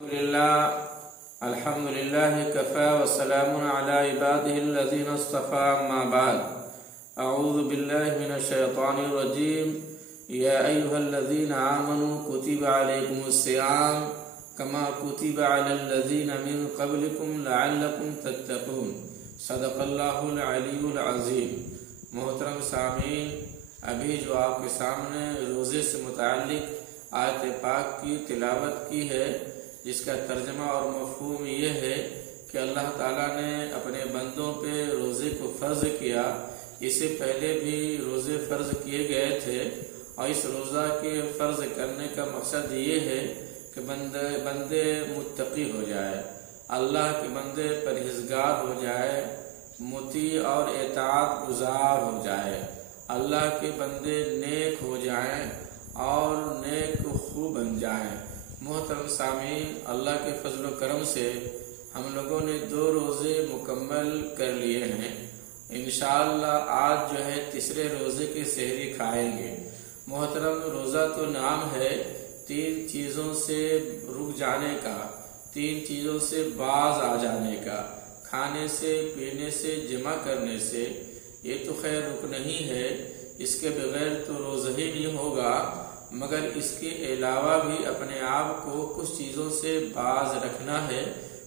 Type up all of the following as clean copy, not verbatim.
الحمد لله كفى وسلام على عباده الذين اصطفى أما بعد أعوذ بالله من الشيطان الرجيم يا أيها الذين آمنوا كتب عليكم الصيام كما كتب على الذين من قبلكم لعلكم تتقون صدق الله العلي العظيم۔ محترم سامعین، ابھی جو آپ کے سامنے روزے سے متعلق آیت پاک کی تلاوت کی ہے، جس کا ترجمہ اور مفہوم یہ ہے کہ اللہ تعالیٰ نے اپنے بندوں پہ روزے کو فرض کیا۔ اس سے پہلے بھی روزے فرض کیے گئے تھے، اور اس روزہ کے فرض کرنے کا مقصد یہ ہے کہ بندے متقی ہو جائے، اللہ کے بندے پرہیزگار ہو جائے، مطیع اور اطاعت گزار ہو جائے، اللہ کے بندے نیک ہو جائیں اور نیک خو بن جائیں۔ محترم سامعین، اللہ کے فضل و کرم سے ہم لوگوں نے 2 روزے مکمل کر لیے ہیں۔ انشاءاللہ آج جو ہے تیسرے روزے کی سحری کھائیں گے۔ محترم، روزہ تو نام ہے 3 چیزوں سے رک جانے کا، 3 چیزوں سے باز آ جانے کا، کھانے سے، پینے سے، جمع کرنے سے۔ یہ تو خیر رک نہیں ہے، اس کے بغیر تو روزہ ہی نہیں ہوگا، مگر اس کے علاوہ بھی اپنے آپ کو کچھ چیزوں سے باز رکھنا ہے،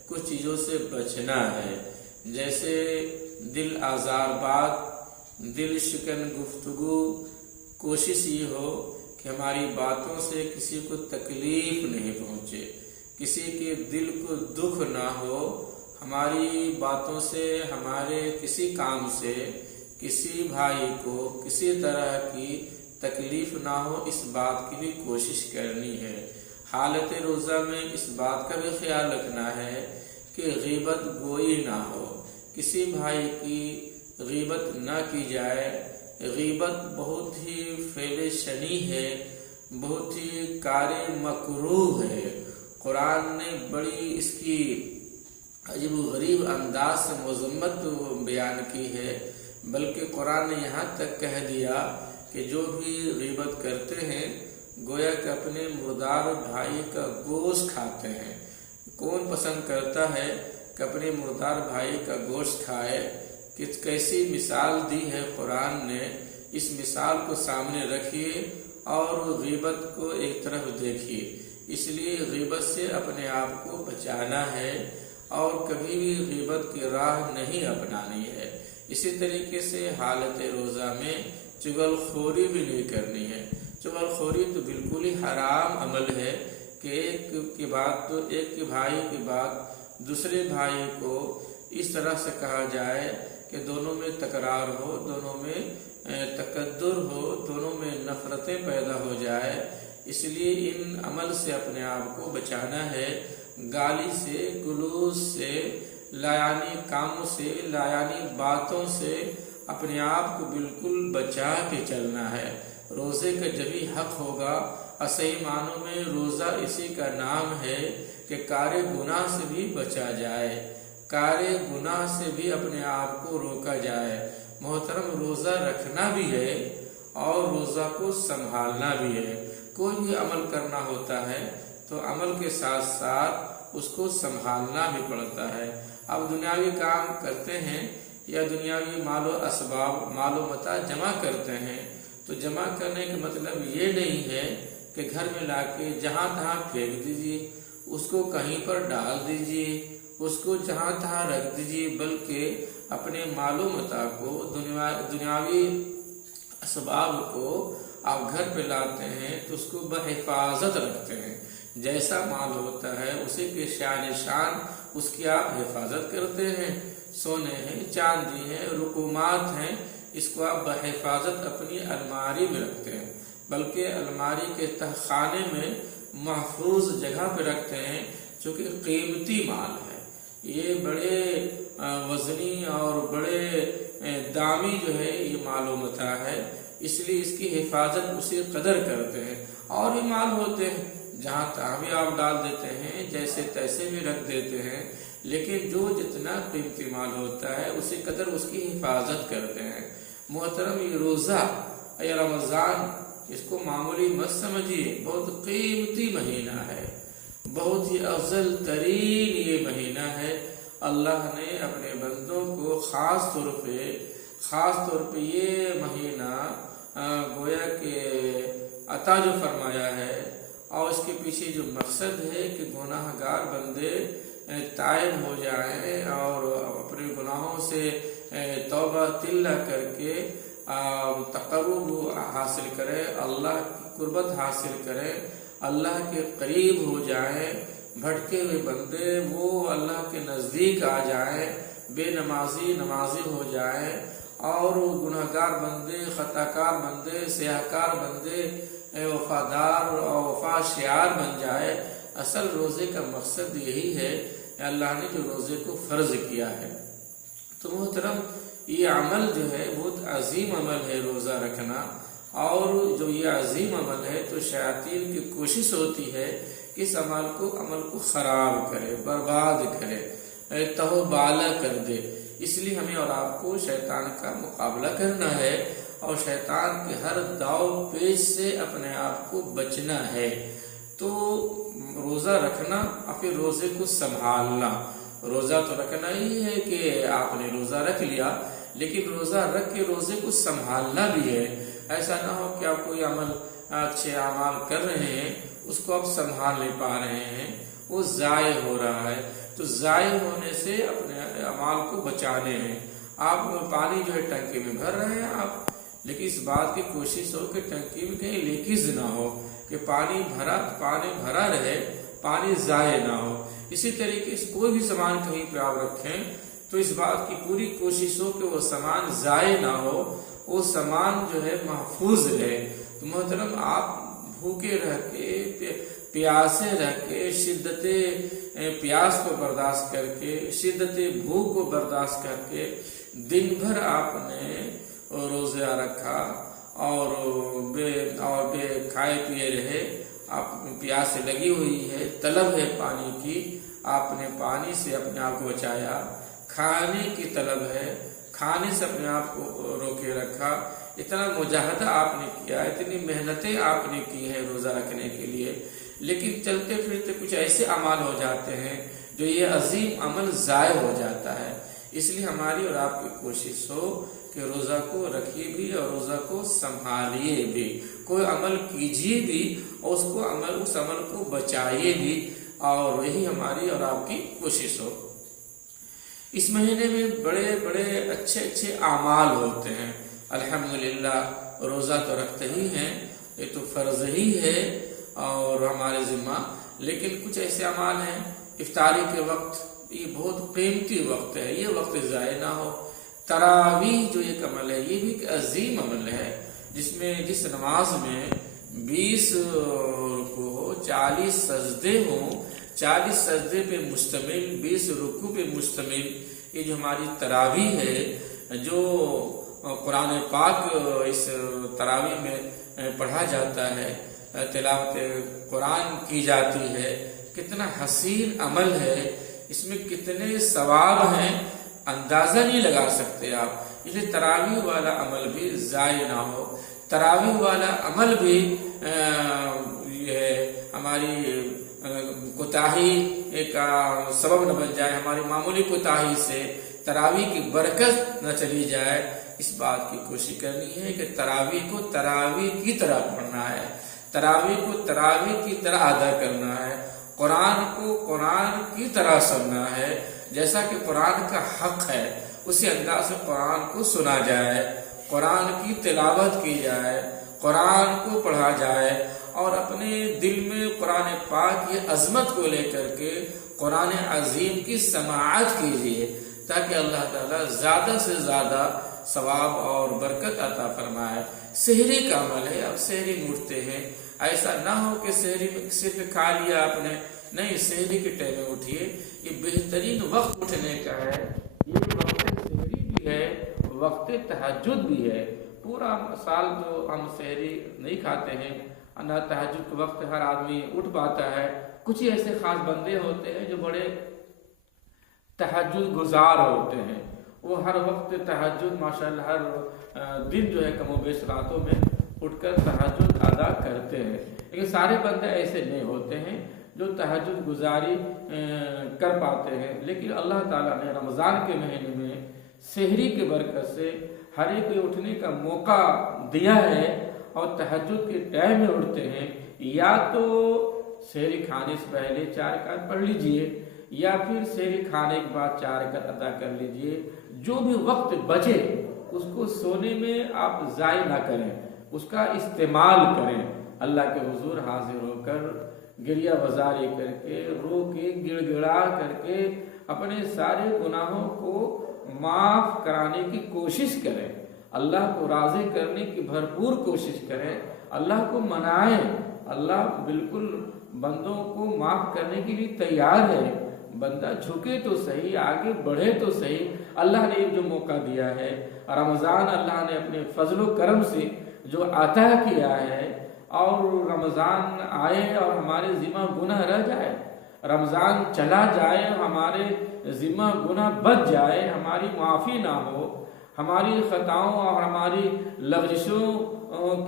کچھ چیزوں سے بچنا ہے، جیسے دل آزار بات، دل شکن گفتگو۔ کوشش یہ ہو کہ ہماری باتوں سے کسی کو تکلیف نہیں پہنچے، کسی کے دل کو دکھ نہ ہو، ہماری باتوں سے، ہمارے کسی کام سے کسی بھائی کو کسی طرح کی تکلیف نہ ہو، اس بات کی بھی کوشش کرنی ہے۔ حالت روزہ میں اس بات کا بھی خیال رکھنا ہے کہ غیبت گوئی نہ ہو، کسی بھائی کی غیبت نہ کی جائے۔ غیبت بہت ہی فعل شنی ہے، بہت ہی کار مکروہ ہے۔ قرآن نے بڑی اس کی عجیب و غریب انداز سے مذمت بیان کی ہے، بلکہ قرآن نے یہاں تک کہہ دیا کہ جو بھی غیبت کرتے ہیں گویا کہ اپنے مردار بھائی کا گوشت کھاتے ہیں۔ کون پسند کرتا ہے کہ اپنے مردار بھائی کا گوشت کھائے؟ کیسی مثال دی ہے قرآن نے، اس مثال کو سامنے رکھیے اور غیبت کو ایک طرف دیکھیے۔ اس لیے غیبت سے اپنے آپ کو بچانا ہے اور کبھی بھی غیبت کی راہ نہیں اپنانی ہے۔ اسی طریقے سے حالت روزہ میں چغل خوری بھی نہیں کرنی ہے۔ چغل خوری تو بالکل ہی حرام عمل ہے کہ ایک کے بھائی کی بات دوسرے بھائی کو اس طرح سے کہا جائے کہ دونوں میں تکرار ہو، دونوں میں تکدر ہو، دونوں میں نفرتیں پیدا ہو جائے۔ اس لیے ان عمل سے اپنے آپ کو بچانا ہے، گالی سے، گلوز سے، لایانی کاموں سے، لایانی باتوں سے اپنے آپ کو بالکل بچا کے چلنا ہے۔ روزے کا جب ہی حق ہوگا، صحیح معنوں میں روزہ اسی کا نام ہے کہ کار گناہ سے بھی بچا جائے، کار گناہ سے بھی اپنے آپ کو روکا جائے۔ محترم، روزہ رکھنا بھی ہے اور روزہ کو سنبھالنا بھی ہے۔ کوئی بھی عمل کرنا ہوتا ہے تو عمل کے ساتھ ساتھ اس کو سنبھالنا بھی پڑتا ہے۔ اب دنیاوی کام کرتے ہیں یا دنیاوی مال و اسباب، مال و متاع جمع کرتے ہیں، تو جمع کرنے کا مطلب یہ نہیں ہے کہ گھر میں لا کے جہاں تہاں پھینک دیجیے، اس کو کہیں پر ڈال دیجیے، اس کو جہاں تہاں رکھ دیجیے، بلکہ اپنے مال و متاع کو، دنیاوی اسباب کو آپ گھر پہ لاتے ہیں تو اس کو بحفاظت رکھتے ہیں۔ جیسا مال ہوتا ہے اسی کے شان اس کی آپ حفاظت کرتے ہیں۔ سونے ہیں، چاندی ہیں، رقومات ہیں، اس کو آپ بحفاظت اپنی الماری میں رکھتے ہیں، بلکہ الماری کے تہخانے میں محفوظ جگہ پہ رکھتے ہیں، چونکہ قیمتی مال ہے، یہ بڑے وزنی اور بڑے دامی جو ہے یہ مال و متاع ہے، اس لیے اس کی حفاظت اسی قدر کرتے ہیں۔ اور بھی مال ہوتے ہیں جہاں تہاں بھی آپ ڈال دیتے ہیں، جیسے تیسے بھی رکھ دیتے ہیں، لیکن جو جتنا قیمتی مال ہوتا ہے اسی قدر اس کی حفاظت کرتے ہیں۔ محترم، یہ روزہ یا رمضان اس کو معمولی مت سمجھیے، بہت قیمتی مہینہ ہے، بہت ہی افضل ترین یہ مہینہ ہے۔ اللہ نے اپنے بندوں کو خاص طور پہ یہ مہینہ گویا کہ عطا جو فرمایا ہے، اور اس کے پیچھے جو مقصد ہے کہ گناہ گار بندے تائب ہو جائیں اور اپنے گناہوں سے توبہ طلع کر کے تقرب حاصل کرے، اللہ کی قربت حاصل کرے، اللہ کے قریب ہو جائیں۔ بھٹکے ہوئے بندے وہ اللہ کے نزدیک آ جائیں، بے نمازی ہو جائیں، اور گناہ گار بندے، خطا کار بندے، سیاہ کار بندے وفادار اور وفا شعار بن جائے۔ اصل روزے کا مقصد یہی ہے کہ اللہ نے جو روزے کو فرض کیا ہے۔ تو محترم، یہ عمل جو ہے بہت عظیم عمل ہے روزہ رکھنا، اور جو یہ عظیم عمل ہے تو شیاطین کی کوشش ہوتی ہے کہ اس عمل کو خراب کرے، برباد کرے، تہوبالہ کر دے۔ اس لیے ہمیں اور آپ کو شیطان کا مقابلہ کرنا ہے، اور شیطان کے ہر داؤ پیچ سے اپنے آپ کو بچنا ہے۔ تو روزہ رکھنا اور پھر روزے کو سنبھالنا، روزہ تو رکھنا ہی ہے کہ آپ نے روزہ رکھ لیا، لیکن روزہ رکھ کے روزے کو سنبھالنا بھی ہے۔ ایسا نہ ہو کہ آپ کوئی اچھے اعمال کر رہے ہیں، اس کو آپ سنبھال نہیں پا رہے ہیں، وہ ضائع ہو رہا ہے۔ تو ضائع ہونے سے اپنے اعمال کو بچانے ہیں۔ آپ پانی جو ہے ٹنکی میں بھر رہے ہیں آپ، لیکن اس بات کی کوشش ہو کہ ٹنکی میں کہیں لیکیج نہ ہو، کہ پانی بھرا رہے، پانی ضائع نہ ہو۔ اسی طریقے سے کوئی بھی سامان کہیں پہ آپ رکھیں تو اس بات کی پوری کوشش ہو کہ وہ سامان ضائع نہ ہو، وہ سامان جو ہے محفوظ رہے۔ تو محترم، آپ بھوکے رہ کے، پیاسے رہ کے، شدت پیاس کو برداشت کر کے، شدت بھوک کو برداشت کر کے دن بھر آپ نے روزہ رکھا اور بے کھائے پیے رہے، آپ پیاس لگی ہوئی ہے، طلب ہے پانی کی، آپ نے پانی سے اپنے آپ کو بچایا، کھانے کی طلب ہے، کھانے سے اپنے آپ کو روکے رکھا، اتنا مجاہدہ آپ نے کیا، اتنی محنتیں آپ نے کی ہیں روزہ رکھنے کے لیے، لیکن چلتے پھرتے کچھ ایسے اعمال ہو جاتے ہیں جو یہ عظیم عمل ضائع ہو جاتا ہے۔ اس لیے ہماری اور آپ کی کوشش ہو کہ روزہ کو رکھیے بھی اور روزہ کو سنبھالیے بھی، کوئی عمل کیجیے بھی اور اس عمل کو بچائیے بھی، اور یہی ہماری اور آپ کی کوشش ہو۔ اس مہینے میں بڑے بڑے اچھے اعمال ہوتے ہیں۔ الحمدللہ روزہ تو رکھتے ہی ہیں، یہ تو فرض ہی ہے اور ہمارے ذمہ، لیکن کچھ ایسے اعمال ہیں۔ افطاری کے وقت، یہ بہت قیمتی وقت ہے، یہ وقت ضائع نہ ہو۔ تراویح جو ایک عمل ہے، یہ بھی ایک عظیم عمل ہے، جس نماز میں 20 رکوع 40 سجدے ہوں، 40 سجدے پہ مشتمل، 20 رکوع پہ مشتمل، یہ جو ہماری تراویح ہے، جو قرآن پاک اس تراویح میں پڑھا جاتا ہے، تلاوت قرآن کی جاتی ہے، کتنا حسین عمل ہے، اس میں کتنے ثواب ہیں، اندازہ نہیں لگا سکتے آپ۔ اس لیے تراویح والا عمل بھی ضائع نہ ہو، تراویح والا عمل بھی ہماری کوتاہی کا سبب نہ بن جائے، ہماری معمولی کوتاہی سے تراویح کی برکت نہ چلی جائے۔ اس بات کی کوشش کرنی ہے کہ تراویح کو تراویح کی طرح پڑھنا ہے، تراویح کو تراویح کی طرح ادا کرنا ہے، قرآن کو قرآن کی طرح سننا ہے، جیسا کہ قرآن کا حق ہے اسی انداز سے قرآن کو سنا جائے، قرآن کی تلاوت کی جائے، قرآن کو پڑھا جائے، اور اپنے دل میں قرآن پاک کی عظمت کو لے کر کے قرآن عظیم کی سماعت کیجیے، تاکہ اللہ تعالیٰ زیادہ سے زیادہ ثواب اور برکت عطا فرمائے۔ سحری کا عمل ہے، اب سحری اٹھتے ہیں، ایسا نہ ہو کہ سحری میں صرف کھا لیا آپ نے، نہیں، سحری کے ٹائم میں اٹھیے، یہ بہترین وقت اٹھنے کا ہے، یہ وقت سحری بھی ہے، وقت تہجد بھی ہے۔ پورا سال تو ہم سحری نہیں کھاتے ہیں، نہ تہجد کے وقت ہر آدمی اٹھ پاتا ہے، کچھ ہی ایسے خاص بندے ہوتے ہیں جو بڑے تہجد گزار ہوتے ہیں، وہ ہر وقت تہجد ماشاءاللہ ہر دن جو ہے کم و بیش راتوں میں اٹھ کر تہجد ادا کرتے ہیں، لیکن سارے بندے ایسے نہیں ہوتے ہیں۔ جو تہجد گزاری کر پاتے ہیں، لیکن اللہ تعالیٰ نے رمضان کے مہینے میں سحری کی برکت سے ہر ایک کو اٹھنے کا موقع دیا ہے، اور تہجد کے ٹائم میں اٹھتے ہیں، یا تو سحری کھانے سے پہلے 4 رکعت پڑھ لیجئے، یا پھر سحری کھانے کے بعد 4 رکعت ادا کر لیجئے۔ جو بھی وقت بچے اس کو سونے میں آپ ضائع نہ کریں، اس کا استعمال کریں، اللہ کے حضور حاضر ہو کر گریہ وزاری کر کے، رو کے، گڑ گڑا کر کے اپنے سارے گناہوں کو معاف کرانے کی کوشش کریں، اللہ کو راضی کرنے کی بھرپور کوشش کریں، اللہ کو منائیں۔ اللہ بالکل بندوں کو معاف کرنے کے لیے تیار ہے، بندہ جھکے تو صحیح، آگے بڑھے تو صحیح۔ اللہ نے جو موقع دیا ہے رمضان، اللہ نے اپنے فضل و کرم سے جو عطا کیا ہے، اور رمضان آئے اور ہمارے ذمہ گناہ رہ جائے، رمضان چلا جائے ہمارے ذمہ گناہ بچ جائے، ہماری معافی نہ ہو، ہماری خطاؤں اور ہماری لغزشوں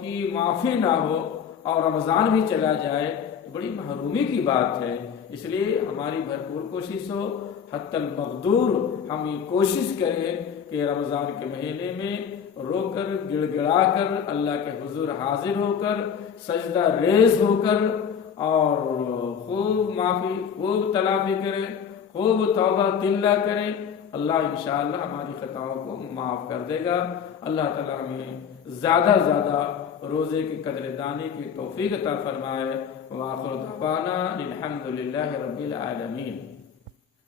کی معافی نہ ہو، اور رمضان بھی چلا جائے، بڑی محرومی کی بات ہے۔ اس لیے ہماری بھرپور کوشش ہو، حتی المقدور ہم یہ کوشش کریں کہ رمضان کے مہینے میں رو کر، گڑ گڑا کر، اللہ کے حضور حاضر ہو کر، سجدہ ریز ہو کر، اور خوب معافی، خوب تلافی کریں، خوب توبہ تلہ کریں۔ اللہ انشاءاللہ ہماری خطاؤں کو معاف کر دے گا۔ اللہ تعالیٰ ہمیں زیادہ زیادہ روزے کی قدر دانی کی توفیق عطا فرمائے۔ وآخر دعوانا الحمد للہ رب العالمین۔